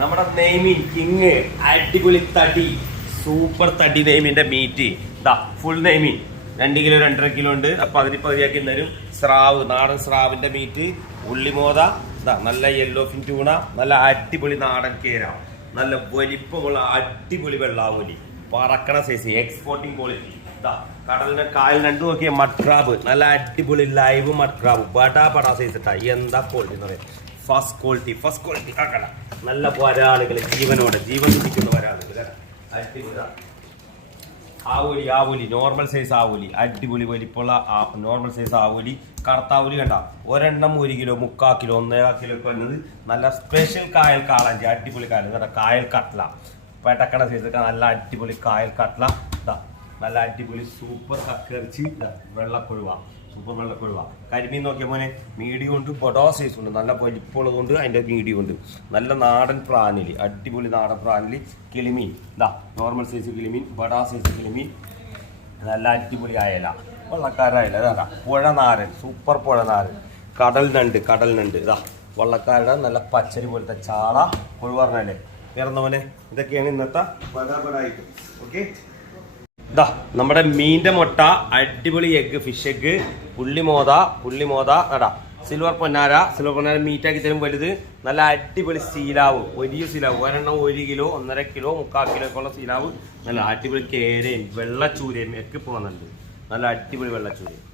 നമ്മുടെ നെയ്മീൻ കിങ് അടിപൊളി തടി സൂപ്പർ തടി നെയ്മീന്റെ മീറ്റ് ഇതാ ഫുൾ നെയ്മീൻ 2 കിലോ 2.5 കിലോ ഉണ്ട്. അപ്പൊ അതിന് പകുതിയാക്കി തരും. സ്രാവ്, നാടൻ സ്രാവിന്റെ മീറ്റ്, ഉള്ളിമോത, ഇതാ നല്ല യെല്ലോ ഫിൻ ട്യൂണ, നല്ല അടിപൊളി നാടൻ കേര, നല്ല വലിപ്പമുള്ള അടിപൊളി വെള്ളാവൂലി, പറക്കണ സൈസ്, എക്സ്പോർട്ടിംഗ് ക്വാളിറ്റി. ഇതാ കടലിന്റെ കായൽ രണ്ടു നോക്കിയ മഡ് ക്രാബ്, നല്ല അടിപൊളി ലൈവ് മഡ് ക്രാബ്, ബടാ സൈസ് ഇട്ടാ. എന്താ ക്വാളിറ്റി എന്ന് പറയാം, ഫസ്റ്റ് ക്വാളിറ്റി ആക്കട. നല്ല വരാളുകൾ, ജീവൻ കുടിക്കുന്ന വരാളുകൾ, അടിപൊളി. ആവൂലി നോർമൽ സൈസ് ആവൂലി, അടിപൊളി വലിപ്പമുള്ള നോർമൽ സൈസ് ആവൂലി. കറുത്താവൂലി കണ്ട ഒരെണ്ണം 1 കിലോ 3/4 കിലോ 1.25 കിലോ ഒക്കെ വന്നത്. നല്ല സ്പെഷ്യൽ കായൽ കാളാഞ്ചി, അടിപൊളി കായൽ കേട്ടോ. കായൽ കട്ട്ല പെട്ടക്കണ സൈസ്, നല്ല അടിപൊളി കായൽ കട്ട്ല. നല്ല അടിപൊളി സൂപ്പർ കക്കിറച്ചി, വെള്ളക്കൊഴുവ, സൂപ്പർ വെള്ളക്കൊഴുവ. കരിമീൻ നോക്കിയ പോലെ മീഡിയം ഉണ്ട്, ബൊഡോ സൈസ് ഉണ്ട്, നല്ല വലിപ്പമുള്ളത് കൊണ്ട് അതിൻ്റെ മീഡിയം ഉണ്ട്. നല്ല നാടൻ പ്രാനിലി, അടിപൊളി നാടൻ പ്രാനിലി. കിളിമീൻ നോർമൽ സൈസ് കിളിമീൻ, ബഡാ സൈസ് കിളിമീൻ, നല്ല അടിപൊളി അയല, വള്ളക്കാരയല. ഇതാ പുഴനാരൻ, സൂപ്പർ പുഴനാരൻ. കടൽ നണ്ട് വള്ളക്കാരുടെ നല്ല പച്ചരി പോലത്തെ ചാള, ഒഴിവാറിനല്ലേ വേറെ പോലെ. ഇതൊക്കെയാണ് ഇന്നത്തെ ഐറ്റം. ഓക്കെ, നമ്മുടെ മീൻ്റെ മുട്ട, അടിപൊളി എഗ്ഗ്, ഫിഷ് എഗ്ഗ്, പുള്ളിമോത നടാ, സിൽവർ പൊന്നാര മീറ്റാക്കി തരും വലുത്. നല്ല അടിപൊളി സീലാവ്, വലിയ സീലാവ്, ഒരെണ്ണം 1 കിലോ 1.5 കിലോ 3/4 കിലോ ഒക്കെ ഉള്ള സീലാവ്. നല്ല അടിപൊളി കേരയും വെള്ളച്ചൂരയും ഒക്കെ പോകുന്നുണ്ട്. നല്ല അടിപൊളി വെള്ളച്ചൂരയും.